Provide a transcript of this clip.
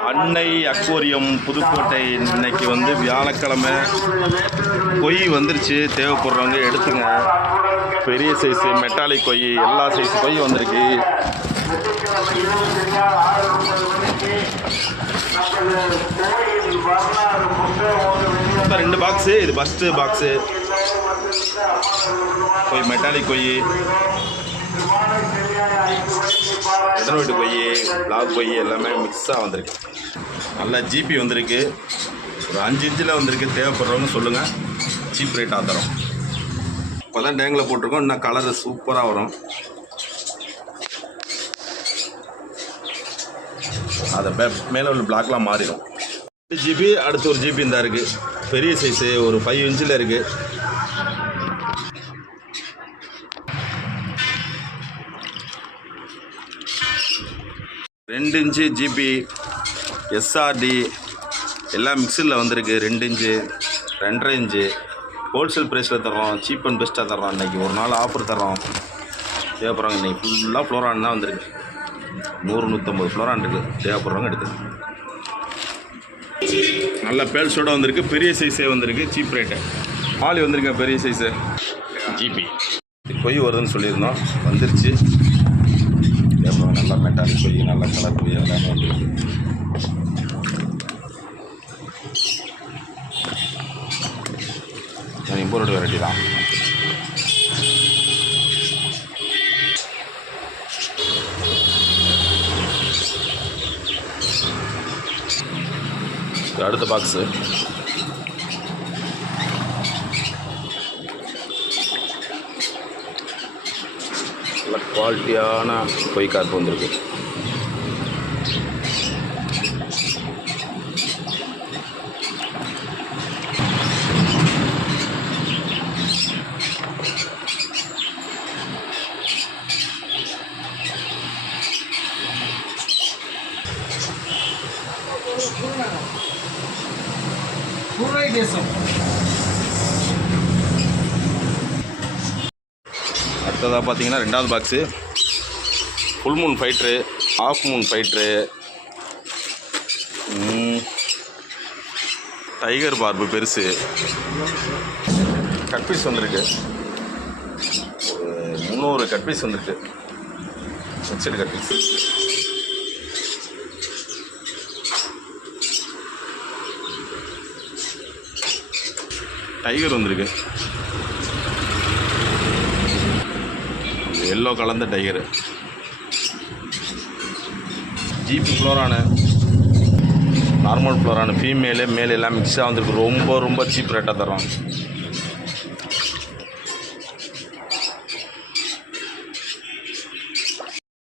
அன்னை அக்வேரியம் புதுக்கோட்டை. இன்னைக்கு வந்து வியாழக்கிழமை. கொய் வந்துருச்சு, தேவைப்படுறவங்க எடுத்துங்க. பெரிய சைஸு மெட்டாலிக் கொய், எல்லா சைஸ் கொய் வந்திருக்கு. ரெண்டு பாக்ஸு, இது ஃபஸ்ட்டு பாக்ஸு. கொய் மெட்டாலிக் கொய், எத்தனை வீட்டு கொய், பிளாக் கொய் எல்லாமே மிக்ஸாக வந்திருக்கு. நல்லா ஜிபி வந்திருக்கு, ஒரு 5 இன்ச்சில் வந்திருக்கு. தேவைப்படுறவங்க சொல்லுங்கள், சீப் ரேட்டாக தரோம். இப்போ தான் டேங்கில் போட்டிருக்கோம், இன்னும் கலரு சூப்பராக வரும். அதை மேலே உள்ள பிளாக்லாம் மாறிடும். 2 ஜிபி, அடுத்து ஒரு ஜிபி இந்த இருக்குது. பெரிய சைஸு, ஒரு 5 இன்ச்சில் இருக்குது. ரெண்டு இன்ச்சு ஜிபி எஸ்ஆர்டி எல்லாம் மிக்சரில் வந்திருக்கு. 2 இன்ச்சு 2.5 இன்ச்சு ஹோல்சேல் ப்ரைஸில் தரோம். சீப் அண்ட் பெஸ்ட்டாக தரோம். இன்றைக்கி ஒரு நாள் ஆஃபர் தரோம். தேவைப்படுறவங்க இன்றைக்கி ஃபுல்லாக ஃப்ளோரான் தான் வந்திருக்கு. 100-150 ஃப்ளோரான் இருக்குது. தேவைப்படுறவங்க எடுத்துருக்கு. நல்ல பேல்ஸோடு வந்திருக்கு. பெரிய சைஸே வந்திருக்கு, சீப் ரேட்டு. மாலி வந்திருக்கேன், பெரிய சைஸு ஜிபி. கொய் வருதுன்னு சொல்லியிருந்தோம், வந்துருச்சு. நல்லா மெட்டாலிக் கொய், நல்ல கலர் கொய் எல்லாமே வந்துருக்கு. இம்போர்ட் வெரைட்டி தான். அடுத்த பாக்ஸு நல்ல குவாலிட்டியான கொய் கார்ப்பு வந்திருக்கு. அடுத்ததாக பார்த்தீங்கன்னா 2வது box full moon fighter, half moon fighter, tiger barb பெருசு, கட்பீஸ் வந்திருக்கு. ஒரு 300 கட்பீஸ் வந்திருக்கு. Mixed cut piece. டைகர் வந்திருக்கு, எல்லோ கலந்த டைகரு. ஜிபி ஃப்ளோரானு, நார்மல் ஃப்ளோரானு, ஃபீமேலு மேல் எல்லாம் மிக்ஸாக வந்திருக்கு. ரொம்ப ரொம்ப சீப் ரேட்டாக தரோம்.